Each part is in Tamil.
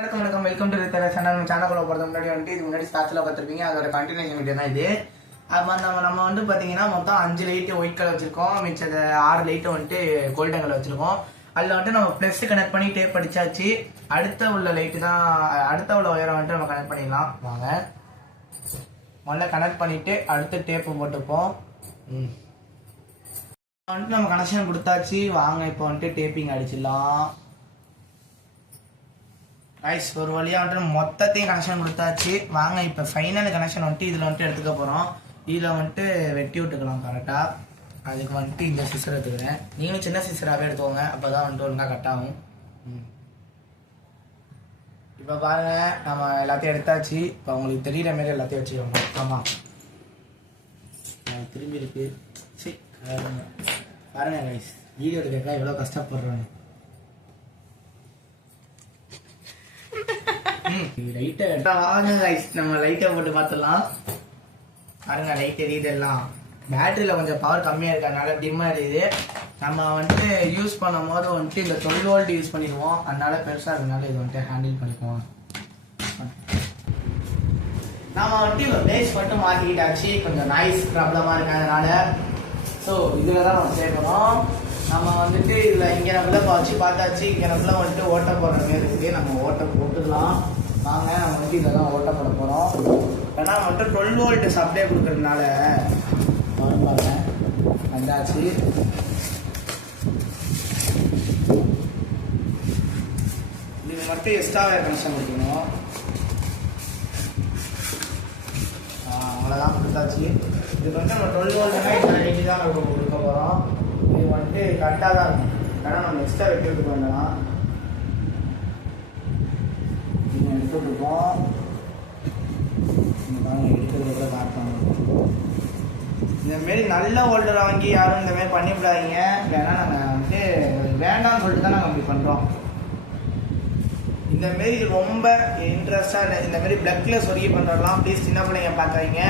வணக்கம் வெல்கம் டு சேனல். நம்ம சேனலுக்குள்ள போகிறது முன்னாடி வந்துட்டு இது முன்னாடி ஸ்டார்ட்ல பார்த்துருப்பீங்க. அதோட கண்டினியூஷன் வீடியோ தான் இது. அப்போ நம்ம வந்து பார்த்தீங்கன்னா மொத்தம் 5 லைட்டு ஒயிட் கலர் வச்சிருக்கோம், மிச்சம் 6 லைட்டு வந்துட்டு கோல்டன் கலர் வச்சிருக்கோம். அதில் வந்துட்டு நம்ம ப்ளஸ் கனெக்ட் பண்ணி டேப் அடிச்சாச்சு. அடுத்த உள்ள லைட்டு தான், அடுத்த உள்ள ஒயரை வந்துட்டு நம்ம கனெக்ட் பண்ணிடலாம். வாங்க முதல்ல கனெக்ட் பண்ணிட்டு அடுத்து டேப்பு போட்டுப்போம். வந்துட்டு நம்ம கனெக்ஷன் கொடுத்தாச்சு. வாங்க இப்போ வந்துட்டு டேப்பிங் அடிச்சிடலாம். ரைஸ் ஒரு வழியாக வந்துட்டு மொத்தத்தையும் கனெக்ஷன் கொடுத்தாச்சு. வாங்க இப்போ ஃபைனல் கனெக்ஷன் வந்துட்டு இதில் வந்துட்டு எடுத்துக்க போகிறோம். இதில் வந்துட்டு வெட்டி விட்டுக்கலாம் கரெக்டாக. அதுக்கு வந்துட்டு இந்த சிசர் எடுத்துக்கிறேன். நீங்களும் சின்ன சிசராகவே எடுத்துக்கோங்க, அப்போ தான் வந்துட்டு ஒழுங்காக கட் ஆகும். இப்போ பாருங்கள், நம்ம எல்லாத்தையும் எடுத்தாச்சு. இப்போ உங்களுக்கு தெரிகிற மாரி எல்லாத்தையும் வச்சுக்கோங்க. ஆமாம், திரும்பி இருக்கு. சரி பாருங்கள் ரைஸ், வீடியோ எடுக்க எவ்வளோ கஷ்டப்படுறோன்னு. நம்ம லைட்டை போட்டு பார்த்துடலாம். பாருங்க லைட் எரியுது. எல்லாம் பேட்டரியில கொஞ்சம் பவர் கம்மியா இருக்கறதுனால டிம்மா எரியுது. நம்ம வந்துட்டு யூஸ் பண்ணும் போது வந்துட்டு இந்த 12 வோல்ட் யூஸ் பண்ணிடுவோம், அதனால பெருசா இருக்கனால இது வந்துட்டு ஹேண்டில் பண்ணிக்குவோம். நாம வந்துட்டு இப்போ பேஸ் மட்டும் மாற்றிக்கிட்டாச்சு. கொஞ்சம் நாய்ஸ் ப்ராப்ளமா இருக்கிறதுனால ஸோ இதில் தான் நம்ம சேர்க்கணும். நம்ம வந்துட்டு இதில் இங்கே நம்மள வச்சு பார்த்தாச்சு. இங்கே நம்மள வந்துட்டு ஓட்ட போடுற மாதிரி இருக்குது. நம்ம ஓட்ட போட்டுக்கலாம். வாங்க நம்ம வந்துட்டு இதில் தான் ஓட்ட போட போகிறோம். ஏன்னா வந்துட்டு 12 வோல்ட் சப்ளை கொடுக்கறதுனால பாருங்க வந்தாச்சு. இது மட்டும் எக்ஸ்ட்ரா வேறு கனெக்ஷன் கொடுக்கணும். அவ்வளோதான் கொடுத்தாச்சு. இதுக்கு வந்து நம்ம 12 வோல்ட்டுனா இந்த லைட்டு தான் நம்ம கொடுக்க போகிறோம். இது வந்துட்டு கரெக்டாக தான் இருக்கும். ஏன்னா நம்ம எக்ஸ்ட்ரா வெட்டி விட்டுக்க வேண்டாம். நீங்கள் எடுத்துட்ருக்கோம். எடுக்கிறது கூட காட்டணும். இந்தமாரி நல்ல வோல்டர் வாங்கி யாரும் இந்தமாரி பண்ணிவிடாதீங்க. ஏன்னா நாங்கள் வந்துட்டு வேண்டாம்னு சொல்லிட்டு தான் நாங்கள் அப்படி பண்ணுறோம். இந்தமாரி ரொம்ப இன்ட்ரெஸ்டாக இந்தமாரி பிளக்கில் சொருகி பண்ணுறதுலாம் ப்ளீஸ் சின்ன பிள்ளைங்க பார்க்காதீங்க.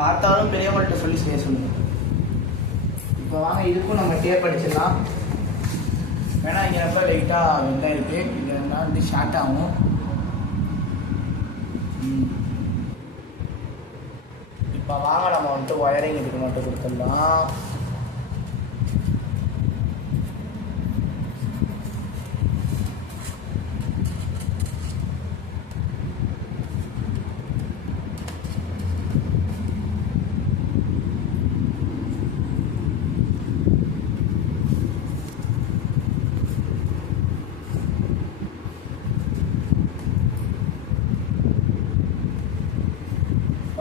பார்த்தாலும் பெரியவங்கள்ட்ட சொல்லி செய்ய சொல்லுங்கள். இப்போ வாங்க இதுக்கும் நம்ம டேப் அடிச்சிடலாம். வேணா இங்கே ரொம்ப லைட்டாக வெள்ளம் இருக்குது, இங்கே இருந்தால் வந்து ஷார்ட் ஆகும். இப்போ வாங்க நம்ம வந்துட்டு ஒயரிங் இதுக்கு மட்டும் கொடுத்துடலாம்.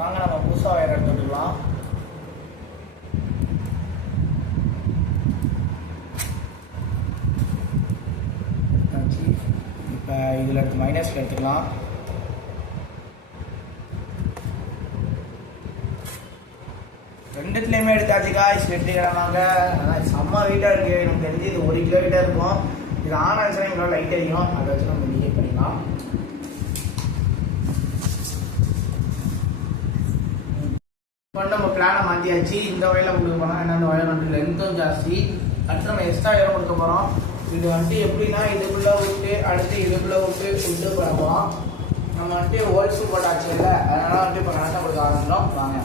வாங்க நம்ம புதுசாக ஒயர் எடுத்துக்கலாம். இப்போ இதில் எடுத்து மைனஸில் எடுத்துக்கலாம். ரெண்டுத்துலேயுமே எடுத்தாச்சு காய்ஸ். வெற்றிக்கிறனாங்க ஆனால் செம்ம வெயிட்டாக இருக்குது. எனக்கு தெரிஞ்சு இது 1 கிலோ கிட்ட இருக்கும். இது ஆன் ஆச்சுன்னா எங்களோட லைட் அடிக்கும். அதை வச்சு நம்ம நீட் பண்ணிக்கலாம். இப்போ நம்ம பிளானை மாற்றியாச்சு. இந்த வயலில் கொடுக்க போகிறோம். ஏன்னா இந்த வயல் வந்து லென்த்தும் ஜாஸ்தி. அடுத்து நம்ம எக்ஸ்ட்ரா வயலை கொடுக்க போகிறோம். இது வந்துட்டு எப்படின்னா இதுக்குள்ளே விட்டு அடுத்து இதுக்குள்ளே விட்டு பண்ண போகிறோம். நம்ம வந்துட்டு ஹோல்ஸு போட்டாச்சு இல்லை, அதனால வந்துட்டு இப்போ கணக்காக கொடுக்க ஆரம்பிச்சிடும். வாங்க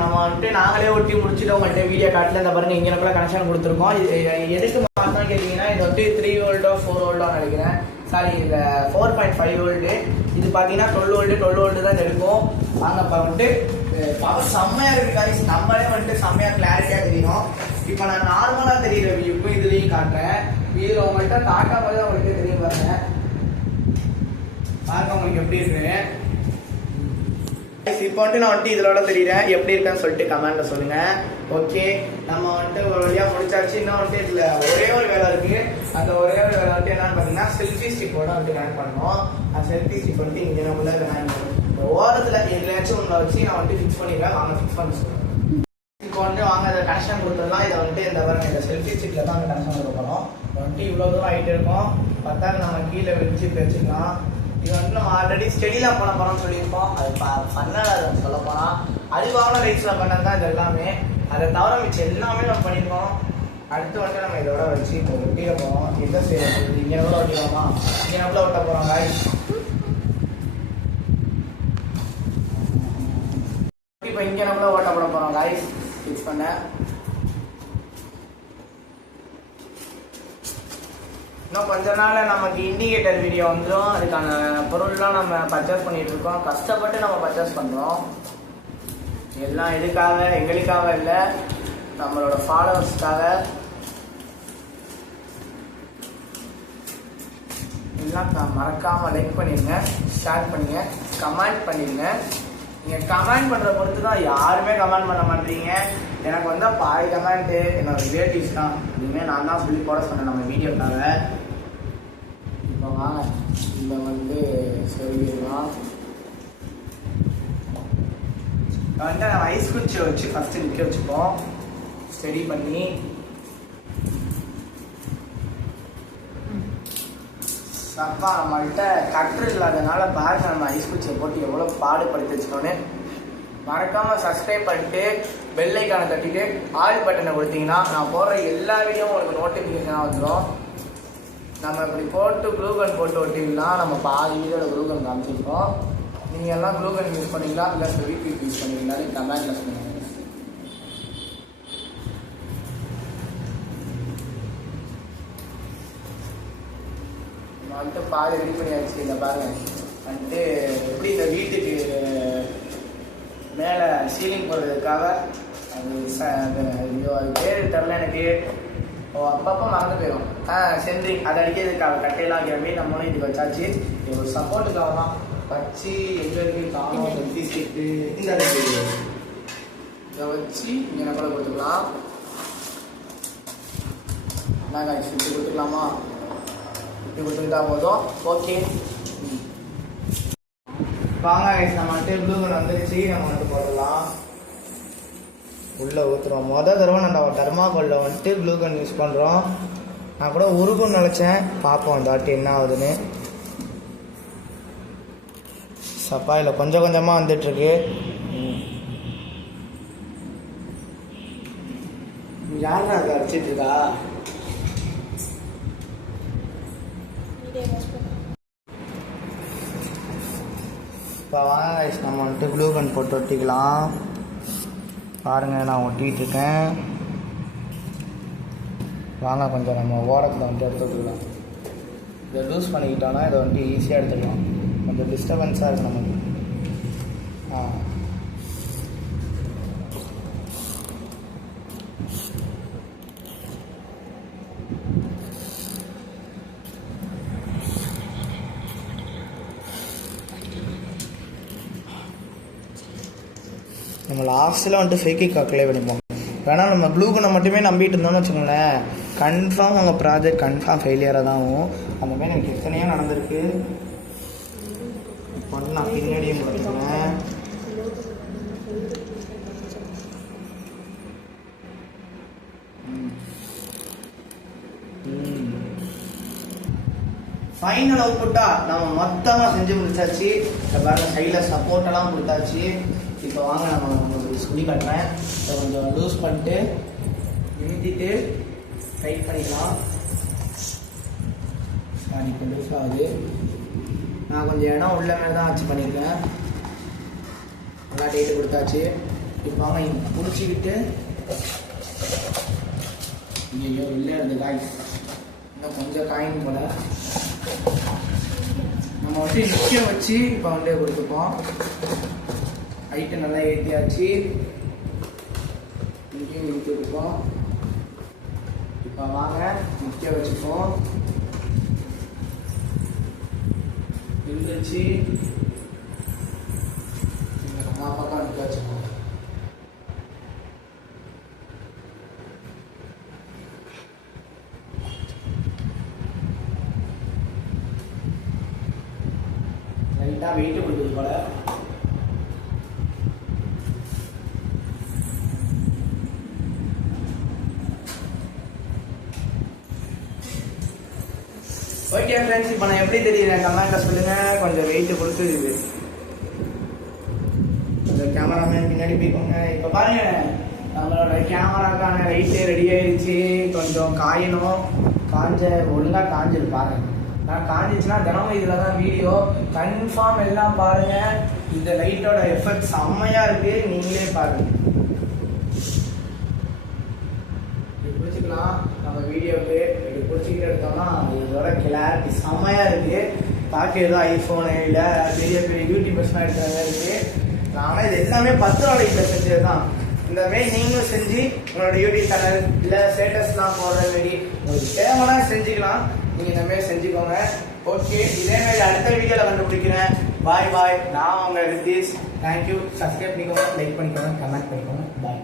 நம்ம வந்துட்டு நாங்களே ஒட்டி முடிச்சுட்டு உங்கள்கிட்ட வீடியோ காட்டில் இந்த பாருங்க இங்கே கூட கனெக்ஷன் கொடுத்துருக்கோம். இது எதுக்கு மாற்றணும் கேட்டிங்கன்னா இது வந்து 3 வோல்ட்டோ 4 வோல்ட்டோ நினைக்கிறேன். சாரி இது 4.5 வோல்ட்டு. இது பார்த்தீங்கன்னா 12 வோல்ட்டு தான் எடுக்கும். வாங்க இப்போ வந்துட்டு பவர் செம்மையாக இருக்குது காய்ஸ். நம்மளே வந்துட்டு செம்மையாக கிளாரிட்டியாக தெரியும். இப்போ நான் நார்மலாக தெரியுற வியூக்கும் இதுலேயும் காட்டுறேன். இதில் உங்கள்கிட்ட காட்டா போது உங்களுக்கு தெரியும் பாருங்க. பாருங்க உங்களுக்கு எப்படி இருக்கு. இப்போ வந்துட்டு நான் வந்துட்டு இதோட தெரியுறேன் எப்படி இருக்கான்னு சொல்லிட்டு கமெண்ட்ல சொல்லுங்க. ஓகே, நம்ம வந்துட்டு ஒரு வழியாக முடிச்சாச்சு. இன்னும் வந்துட்டு இதில் ஒரே ஒரு வேலை இருக்கு. அந்த ஒரே ஒரு வேலை வந்துட்டு என்னன்னு பார்த்தீங்கன்னா செல்ஃபி ஸ்டிக்கோட வந்துட்டு கனெக்ட் பண்ணணும். அந்த செல்ஃபி ஸ்டிக் வந்துட்டு இங்கே நம்மள இந்த ஓரத்தில் எதுலையாச்சும் ஒன்றை வச்சு நான் வந்துட்டு ஃபிக்ஸ் பண்ணிடுறேன். வாங்க ஃபிக்ஸ் பண்ண சொல்லுவேன். இப்போ வந்துட்டு வாங்க அதை கனெக்ஷன் கொடுத்துடலாம். இதை வந்துட்டு இந்த செல்ஃபி ஸ்டிக்கில் தான் அந்த கனெக்ஷன் கொடுக்க போகிறோம். வந்துட்டு இவ்வளோ தூரம் ஆகிட்டு இருக்கோம். பத்தாங்க நம்ம கீழே வச்சுக்கலாம். இது வந்துட்டு நம்ம ஆல்ரெடி ஸ்டெடிலாம் பண்ண போகிறோம்னு சொல்லியிருக்கோம். அது பண்ணலை சொல்ல போனால் அறிவான ரைட்ஸில் பண்ணது தான் இது எல்லாமே. அதை தவிர மிச்சம் எல்லாமே நம்ம பண்ணியிருக்கோம். அடுத்து வந்துட்டு நம்ம இதோட வச்சு இப்போ ஒட்டிக்க போகிறோம். எதை செய்யறது? இங்கே எவ்வளோ ஒட்டிக்கோமா? இங்கே எவ்வளோ ஒட்ட போகிறோம் காய்ஸ்? இப்போ இங்கே நம்மள ஓட்ட போட போகிறோம் காய்ஸ். ஃபிக்ஸ் பண்ண இன்னும் கொஞ்ச நாள் நமக்கு இண்டிகேட்டர் வீடியோ வந்துடும். அதுக்கான பொருள்லாம் நம்ம பர்ச்சேஸ் பண்ணிட்டு இருக்கோம். கஷ்டப்பட்டு நம்ம பர்ச்சேஸ் பண்ணுறோம். எல்லாம் எதுக்காக? எங்களுக்காக இல்லை, நம்மளோட ஃபாலோவர்ஸ்க்காக. எல்லாம் மறக்காமல் லைக் பண்ணிடுங்க, ஷேர் பண்ணுங்க, கமெண்ட் பண்ணிடுங்க. நீங்கள் கமெண்ட் பண்ணுற பொறுத்து தான். யாருமே கமெண்ட் பண்ண மாட்டீங்க. எனக்கு வந்து பாதி கமெண்ட்டு என்னோட ரிலேட்டிவ்ஸ் தான். இனிமேல் நான் தான் சொல்லி போட சொன்னேன் நம்ம வீடியோக்காக. இப்போ வாங்க இதை வந்து சொல்லிடலாம். வந்து நம்ம ஐஸ் குச்சியை வச்சு ஃபஸ்ட்டு நிற்க வச்சுப்போம். ஸ்டடி பண்ணி சப்பா நம்மள்கிட்ட கற்று இல்லாதனால பாருங்க நம்ம ஐஸ் குச்சியை போட்டு எவ்வளோ பாடுபடுத்தி வச்சுக்கோன்னு. மறக்காமல் சப்ஸ்கிரைப் பண்ணிட்டு பெல் ஐக்கானை தட்டிட்டு ஆல் பட்டனை கொடுத்தீங்கன்னா நான் போடுற எல்லா வீடியோவும் உங்களுக்கு நோட்டிஃபிகேஷனாக வந்துடும். நம்ம இப்படி போட்டு க்ளூகன் போட்டு ஒட்டிங்கன்னா நம்ம பாதி வீடியோவில் க்ளூகன் காமிச்சிருக்கோம். நீங்கள் எல்லாம் க்ளூகன் யூஸ் பண்ணிக்கலாம், இல்லை ஃபெவிக்விக் யூஸ் பண்ணிக்கலாம். கமெண்ட்டில் சொல்லுங்கள். வந்துட்டு பாதி ரெடி பண்ணியாச்சு. இல்லை பாருங்க வந்துட்டு எப்படி இந்த வீட்டுக்கு மேலே சீலிங் போடுறதுக்காக அது பேர் தெரில எனக்கு. அப்பப்போ மறந்து போயிடும். சென்ட்ரிங் அதை அடிக்கிறதுக்காக கட்டையெல்லாம் கிளம்பி நம்மளும் இதுக்கு வச்சாச்சு. இது ஒரு சப்போர்ட்டுக்காக தான் வச்சு. எங்களுக்கு காலம் வெட்டி சீட்டு இந்த இதை வச்சு இங்கே கூட கொடுத்துக்கலாம். நாங்கள் சுற்றி கொடுத்துக்கலாமா? இப்படி கொடுத்துக்கிட்டா போதும். ஓகே வாங்க கைஸ், நம்ம வந்துட்டு ப்ளூகன் வந்துருச்சு. நம்ம வந்துட்டு போடலாம். உள்ளே ஊற்றுறோம். மொதல் தடவை நம்ம டர்மாகோலில் வந்துட்டு ப்ளூகன் யூஸ் பண்ணுறோம். நான் கூட உருகுன்னு நினச்சேன். பார்ப்போம் அந்த வாட்டி என்ன ஆகுதுன்னு. சப்பாயில் கொஞ்சம் கொஞ்சமாக வந்துட்டுருக்கு. யாருன்னா அதை அடிச்சிட்ருக்கா? இப்போ வாங்க நம்ம வந்துட்டு க்ளூகன் போட்டு ஒட்டிக்கலாம். பாருங்கள் நான் ஒட்டிகிட்டு இருக்கேன். வாங்க கொஞ்சம் நம்ம ஓரத்தில் வந்துட்டு எடுத்து விட்டுக்கலாம். இதை லூஸ் பண்ணிக்கிட்டோன்னா இதை வந்துட்டு ஈஸியாக எடுத்துக்கலாம். கொஞ்சம் டிஸ்டர்பன்ஸாக இருக்குது நமக்கு. நம்ம லாஸ்ட்டில் வந்துட்டு ஃபேக்கிக் அப்ளை பண்ணிப்போம். வேணால் நம்ம க்ளூகனை மட்டுமே நம்பிட்டு இருந்தோம்னு வச்சுக்கோங்களேன், கன்ஃபார்ம் உங்கள் ப்ராஜெக்ட் கன்ஃபார்ம் ஃபெயிலியராக தான் ஆகும். அந்த மாதிரி எனக்கு எத்தனையோ நடந்திருக்கு. இப்போ வந்து நான் பின்னாடியும் போட்டுக்கிறேன். ஃபைனல் அவுட்புட்டாக நம்ம மொத்தமாக செஞ்சு முடிச்சாச்சு. இந்த பாருங்க சைடில் சப்போர்ட்டெல்லாம் கொடுத்தாச்சு. இப்போ வாங்க நம்ம உங்களுக்கு சொல்லி காட்டுறேன். இதை கொஞ்சம் லூஸ் பண்ணிட்டு நிறுத்திட்டு டைட் பண்ணிக்கலாம். இப்போ லூஸ் ஆகுது. நான் கொஞ்சம் இடம் உள்ள மேலே தான் வச்சு பண்ணியிருக்கேன். நல்லா டைட்டு கொடுத்தாச்சு. இப்போ வாங்க பிடிச்சிக்கிட்டு ஐயோ இல்லை இருந்து காய் இன்னும் கொஞ்சம் காயின் போல நம்ம வந்து நிற்க வச்சு இப்போ வந்து கொடுத்துப்போம். ஹைட்டை நல்லா ஏற்றியாச்சு. இங்கேயும் நிற்க கொடுப்போம். இப்போ வாங்க நிற்க வச்சுப்போம். நின்றுச்சு எல்லா பக்கம் நிற்க வச்சுப்போம். லைட்டாக வெயிட்டு கொடுக்குது போல. ஓகே ஃப்ரெண்ட்ஸ், இப்போ நான் எப்படி தெரியுது கமெண்ட்ல சொல்லுங்க. கொஞ்சம் வெயிட் கொடுத்துருது. இந்த கேமராமேன் பின்னாடி போய்க்கோங்க. இப்போ பாருங்க, நம்மளோட கேமராக்கான லைட்டே ரெடி ஆயிடுச்சு. கொஞ்சம் காயணும். ஒழுங்காக காஞ்சிரு பாருங்க. நான் காஞ்சிச்சுன்னா தினமும் இதில் தான் வீடியோ கன்ஃபார்ம் எல்லாம் பாருங்க. இந்த லைட்டோட எஃபெக்ட் செம்மையா இருக்கு, நீங்களே பாருங்க. பிடிச்சிக்கலாம் நம்ம வீடியோக்கு. இப்படி பிடிச்சிக்கிட்டு எடுத்தோம்னா இதோட கிளாரிட்டி செம்மையா இருக்கு. பார்க்க ஏதோ ஐஃபோனு இல்லை பெரிய பெரிய யூடியூபர்ஸ்லாம் எடுக்கிற மாதிரி இருக்கு. நாம இது எல்லாமே 10 நாளைக்கு செஞ்சது தான். இந்த மாதிரி நீங்களும் செஞ்சு உங்களோட யூடியூப் சேனல் இல்லை ஸ்டேட்டஸ்லாம் போடுற மாரி உங்களுக்கு தேவைன்னா செஞ்சுக்கலாம். நீங்கள் இந்த மாதிரி செஞ்சுக்கோங்க. ஓகே, இதே மாதிரி அடுத்த வீடியோவில் கண்டுபிடிக்கிறேன். பாய் பாய். நான் உங்கள் ரித்தீஷ். தேங்க்யூ. சப்ஸ்கிரைப் பண்ணிக்கோங்க, லைக் பண்ணிக்கோங்க, கமெண்ட் பண்ணிக்கோங்க. பாய்.